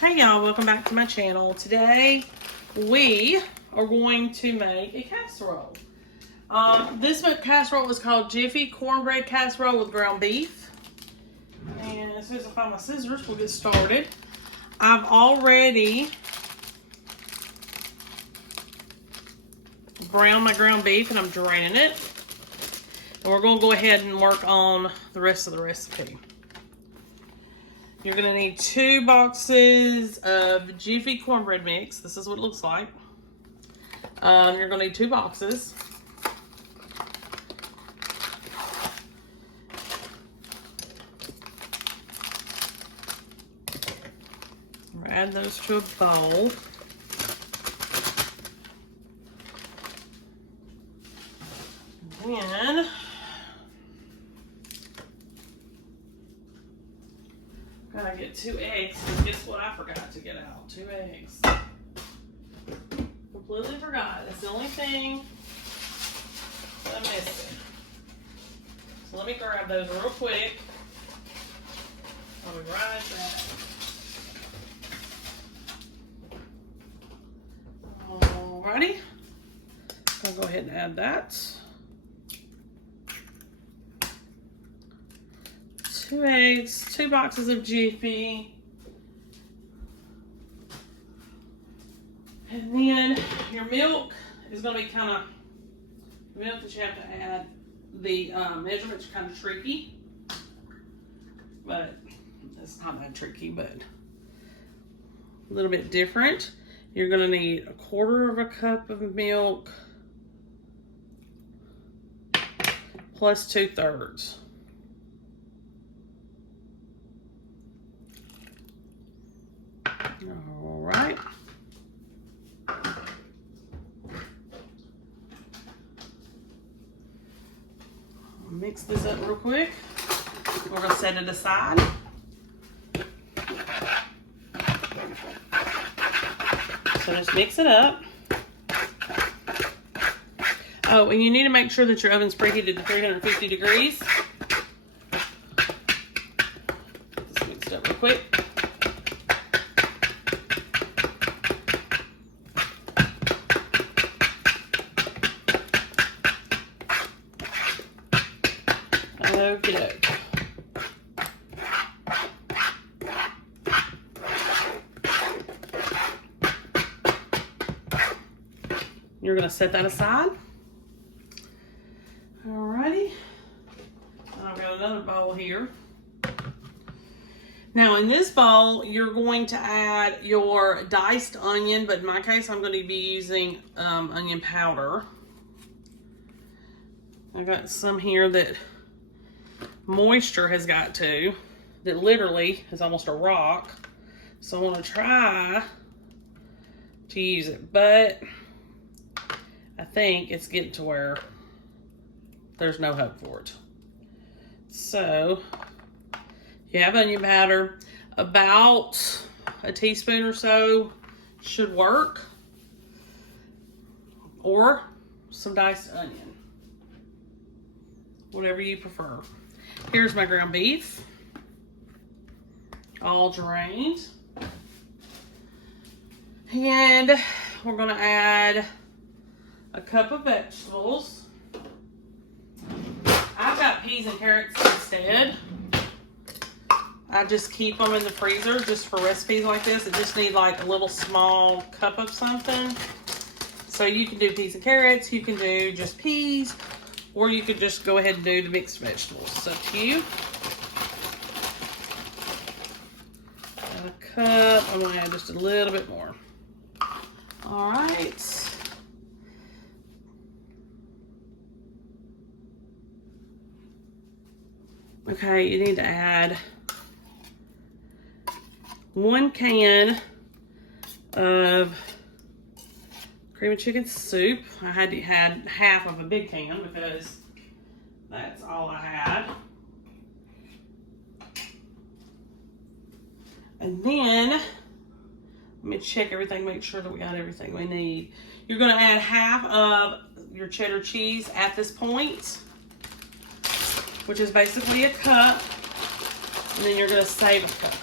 Hey y'all, welcome back to my channel. Today we are going to make a casserole. This casserole is called Jiffy Cornbread Casserole with ground beef. And as soon as I find my scissors, we'll get started. I've already browned my ground beef and I'm draining it. And we're going to go ahead and work on the rest of the recipe. You're going to need 2 boxes of Jiffy cornbread mix. This is what it looks like. You're going to need 2 boxes. Add those to a bowl. And then gotta get 2 eggs. Guess what I forgot to get out? 2 eggs. Completely forgot. That's the only thing that I missed. So let me grab those real quick. I'll be right back. Alrighty. I'll go ahead and add that. 2 eggs, 2 boxes of Jiffy, and then your milk is going to be kind of, milk that you have to add, the measurements are kind of tricky, but it's not that tricky, but a little bit different. You're going to need 1/4 cup of milk plus 2/3. All right. Mix this up real quick. We're going to set it aside. So just mix it up. Oh, and you need to make sure that your oven's preheated to 350 degrees. Get this mixed up real quick. Okie doke. You're going to set that aside. Alrighty. I've got another bowl here. Now in this bowl, you're going to add your diced onion, but in my case, I'm going to be using onion powder. I've got some here that moisture has got to, that literally is almost a rock. So I want to try to use it, but I think it's getting to where there's no hope for it. So you have onion powder, about a teaspoon or so should work, or some diced onion, whatever you prefer. Here's my ground beef, all drained. And we're gonna add a cup of vegetables. I've got peas and carrots instead. I just keep them in the freezer just for recipes like this. It just needs like a little small cup of something. So you can do peas and carrots, you can do just peas, or you could just go ahead and do the mixed vegetables. It's up to you. Add a cup. I'm going to add just a little bit more. All right. Okay, you need to add 1 can of cream of chicken soup. I had half of a big can because that's all I had. And then, let me check everything, make sure that we got everything we need. You're gonna add half of your cheddar cheese at this point, which is basically a cup. And then you're gonna save a cup.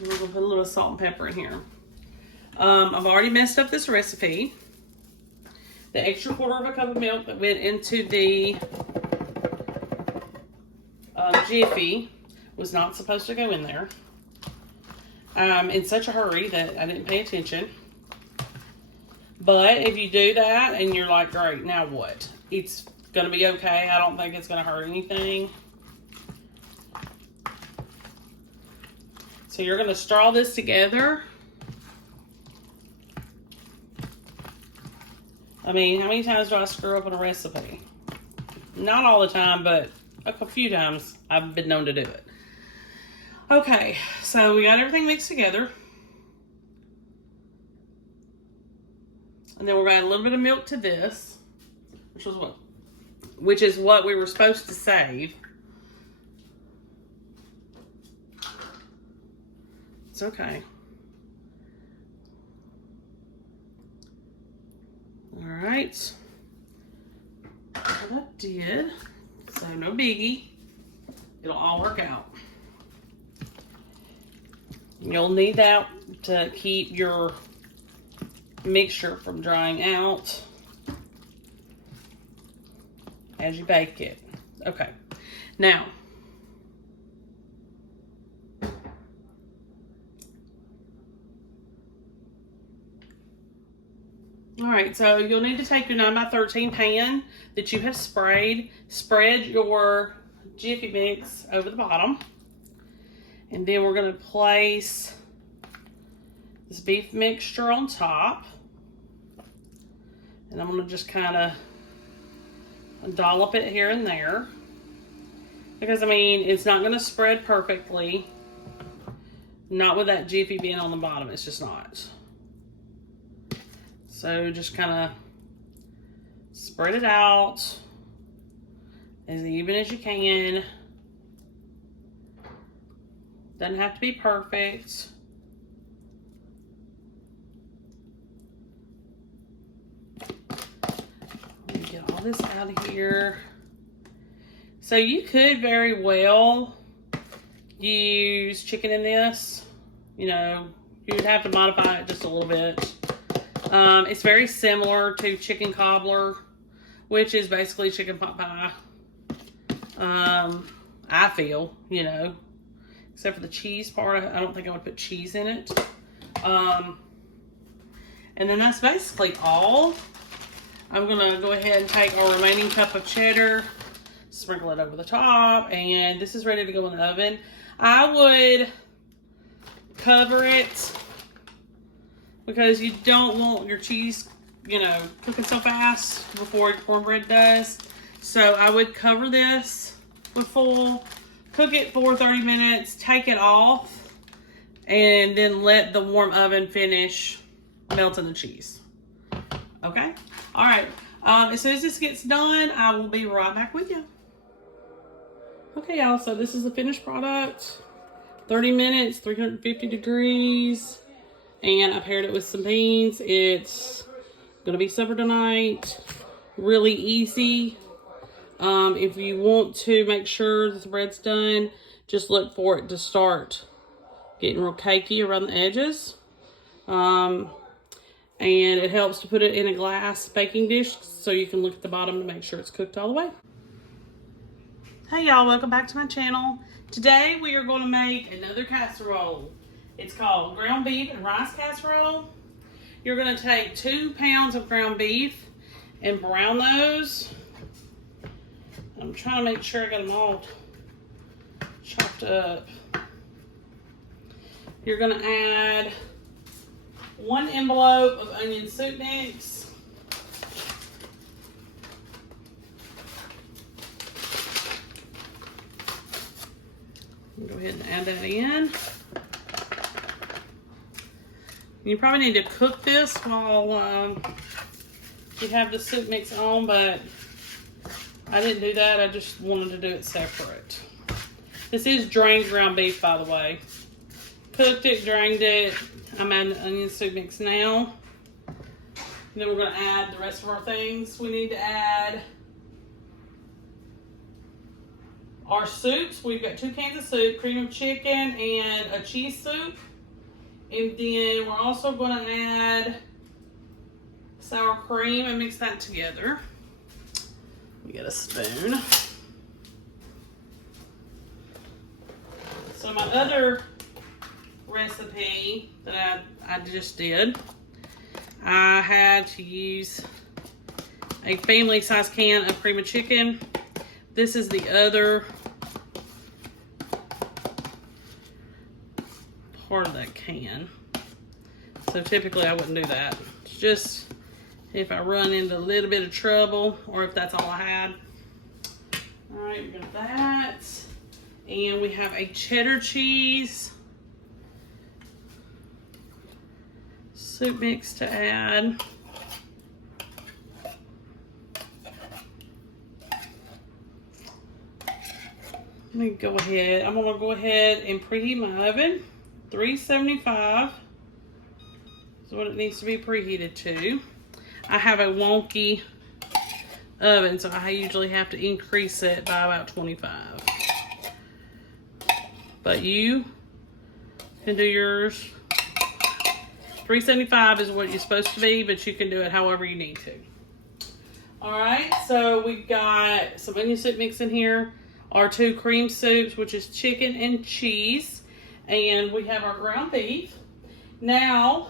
We're gonna put a little salt and pepper in here. I've already messed up this recipe. The extra quarter of a cup of milk that went into the Jiffy was not supposed to go in there. In such a hurry that I didn't pay attention. But if you do that and you're like, great, now what? It's going to be okay. I don't think it's going to hurt anything. So you're going to straw this together. I mean, how many times do I screw up on a recipe? Not all the time, but a few times I've been known to do it. Okay, so we got everything mixed together. And then we're going to add a little bit of milk to this, which is what we were supposed to save. It's okay. All right. What I did, so no biggie. It'll all work out. You'll need that to keep your mixture from drying out as you bake it. Okay, now all right, so you'll need to take your 9x13 pan that you have sprayed, spread your Jiffy mix over the bottom, and then we're going to place this beef mixture on top. And I'm going to just kind of dollop it here and there. Because, I mean, it's not going to spread perfectly. Not with that Jiffy being on the bottom. It's just not. So, just kind of spread it out as even as you can. Doesn't have to be perfect. Let me get all this out of here. So you could very well use chicken in this. You know, you'd have to modify it just a little bit. It's very similar to chicken cobbler, which is basically chicken pot pie. I feel, you know, except for the cheese part. I don't think I would put cheese in it. And then that's basically all. I'm going to go ahead and take our remaining cup of cheddar, sprinkle it over the top, and this is ready to go in the oven. I would cover it because you don't want your cheese, you know, cooking so fast before your cornbread does. So I would cover this with foil, cook it for 30 minutes, take it off, and then let the warm oven finish melting the cheese. Okay? All right. As soon as this gets done, I will be right back with you. Okay, y'all. So this is the finished product. 30 minutes, 350 degrees. And I paired it with some beans. It's going to be supper tonight. Really easy. If you want to make sure that the bread's done, just look for it to start getting real cakey around the edges. And it helps to put it in a glass baking dish so you can look at the bottom to make sure it's cooked all the way. Hey y'all, welcome back to my channel. Today we are going to make another casserole. It's called ground beef and rice casserole. You're going to take 2 pounds of ground beef and brown those. I'm trying to make sure I got them all chopped up. You're going to add 1 envelope of onion soup mix. Go ahead and add that in. You probably need to cook this while you have the soup mix on, but I didn't do that. I just wanted to do it separate. This is drained ground beef, by the way. Cooked it, drained it. I'm adding the onion soup mix now. And then we're going to add the rest of our things. We need to add our soups. We've got 2 cans of soup, cream of chicken, and a cheese soup. And then we're also going to add sour cream and mix that together. We get a spoon. So my other recipe that I just did, I had to use a family size can of cream of chicken. This is the other part of that can. So typically I wouldn't do that. It's just if I run into a little bit of trouble or if that's all I had. All right, we got that. And we have a cheddar cheese soup mix to add. Let me go ahead. I'm gonna go ahead and preheat my oven. 375 is what it needs to be preheated to. I have a wonky oven, so I usually have to increase it by about 25. But you can do yours. 375 is what you're supposed to be, but you can do it however you need to. All right, so we've got some onion soup mix in here, our 2 cream soups, which is chicken and cheese, and we have our ground beef. Now,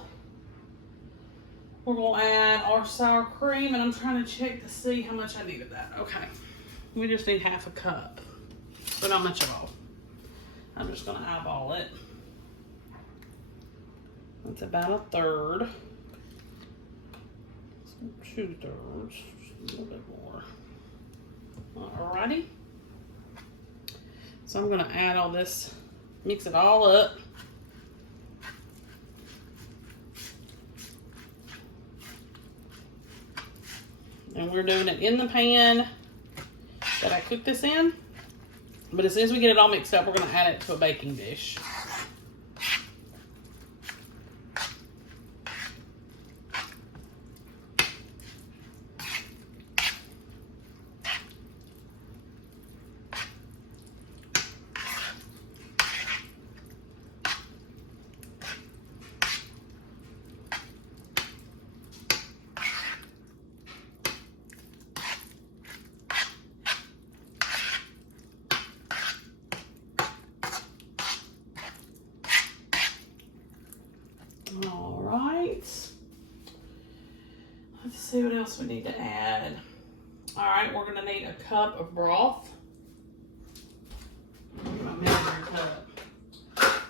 we're gonna add our sour cream, and I'm trying to check to see how much I need of that. Okay, we just need half a cup, but not much at all. I'm just gonna eyeball it. That's about a third. 2/3, just a little bit more. Alrighty. So I'm gonna add all this, mix it all up. And we're doing it in the pan that I cooked this in. But as soon as we get it all mixed up, we're going to add it to a baking dish. All right. Let's see what else we need to add. All right, we're gonna need a cup of broth. My measuring cup. Cup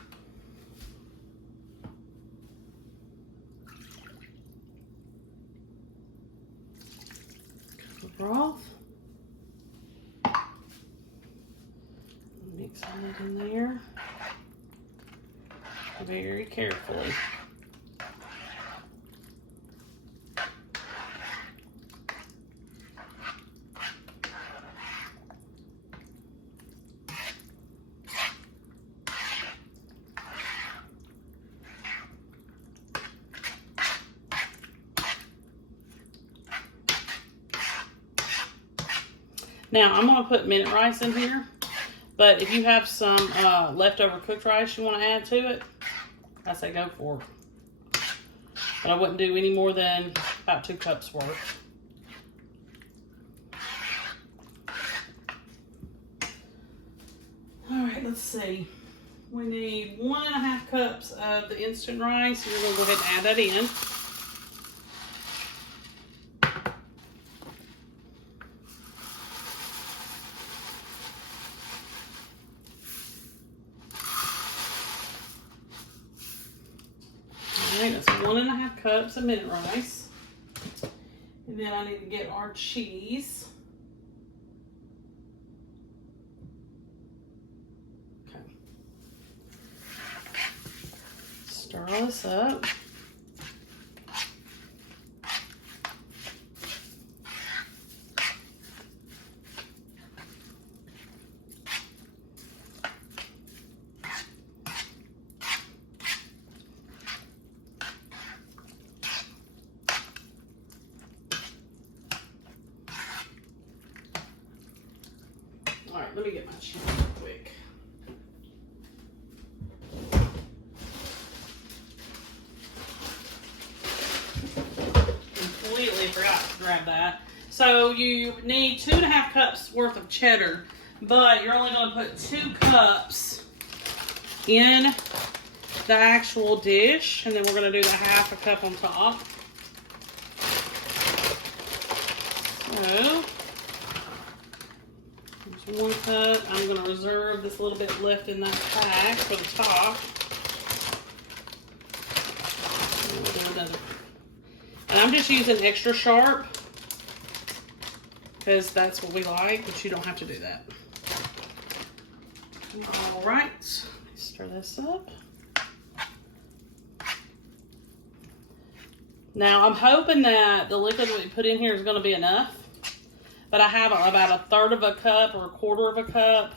of broth. Mix all that in there very carefully. Now, I'm going to put minute rice in here, but if you have some leftover cooked rice you want to add to it, I say go for it. But I wouldn't do any more than about 2 cups worth. All right, let's see. We need 1.5 cups of the instant rice. We're going to go ahead and add that in. Alright, that's 1.5 cups of minute rice. And then I need to get our cheese. Okay. Stir all this up. Alright, let me get my cheese real quick. forgot to grab that. So you need 2.5 cups worth of cheddar, but you're only going to put 2 cups in the actual dish, and then we're going to do the 1/2 cup on top. So, there's 1 cup. I'm going to reserve this little bit left in that pack for the top. And we'll do another. And I'm just using extra sharp because that's what we like, but you don't have to do that. All right, stir this up. Now I'm hoping that the liquid that we put in here is going to be enough, but I have about 1/3 cup or 1/4 cup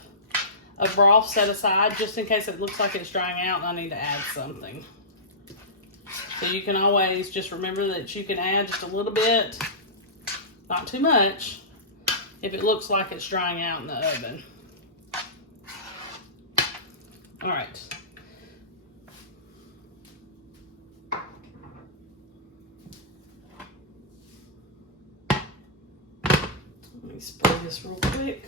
of broth set aside just in case it looks like it's drying out and I need to add something. So you can always just remember that you can add just a little bit, not too much, if it looks like it's drying out in the oven. All right. Let me spray this real quick.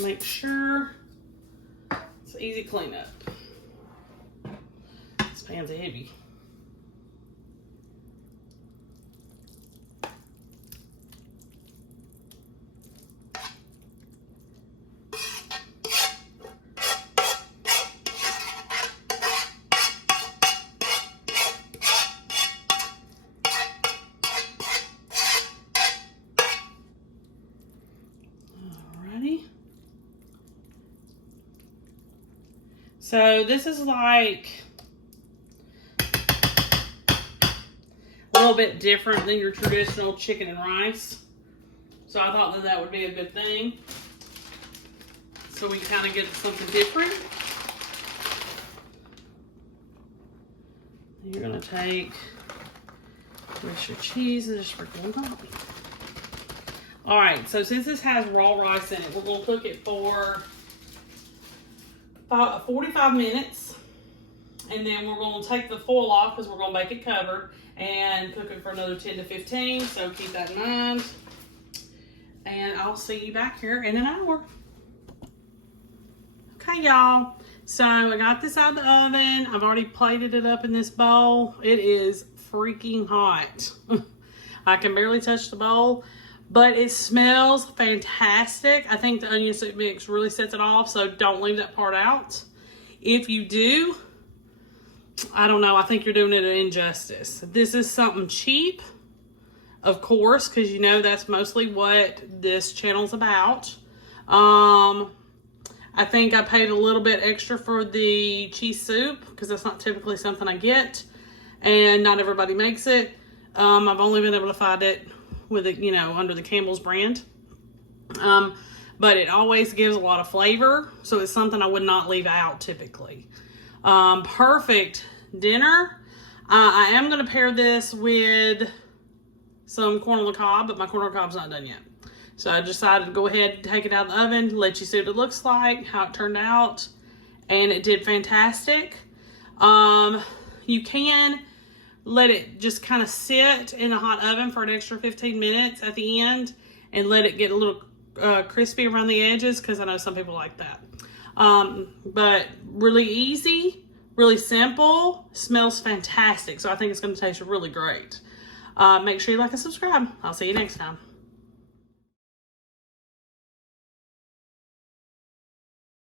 Make sure it's easy cleanup. This pan's heavy. So this is like a little bit different than your traditional chicken and rice. So I thought that that would be a good thing. So we kind of get something different. You're going to take your cheese and just sprinkle on top. All right, so since this has raw rice in it, we're going to cook it for 45 minutes, and then we're going to take the foil off because we're going to bake it covered and cook it for another 10 to 15, so keep that in mind. And I'll see you back here in an hour. Okay, y'all, so I got this out of the oven. I've already plated it up in this bowl. It is freaking hot. I can barely touch the bowl, but it smells fantastic. I think the onion soup mix really sets it off, so don't leave that part out. If you do, I don't know, I think you're doing it an injustice. This is something cheap, of course, because you know that's mostly what this channel's about. I think I paid a little bit extra for the cheese soup because that's not typically something I get, and not everybody makes it. I've only been able to find it with it, you know, under the Campbell's brand. But it always gives a lot of flavor, so it's something I would not leave out typically. Perfect dinner. I am going to pair this with some corn on the cob, but my corn on the cob's not done yet. So I decided to go ahead and take it out of the oven, let you see what it looks like, how it turned out, and it did fantastic. You can let it just kind of sit in the hot oven for an extra 15 minutes at the end and let it get a little crispy around the edges because I know some people like that. But really easy, really simple, smells fantastic. So I think it's going to taste really great. Make sure you like and subscribe. I'll see you next time.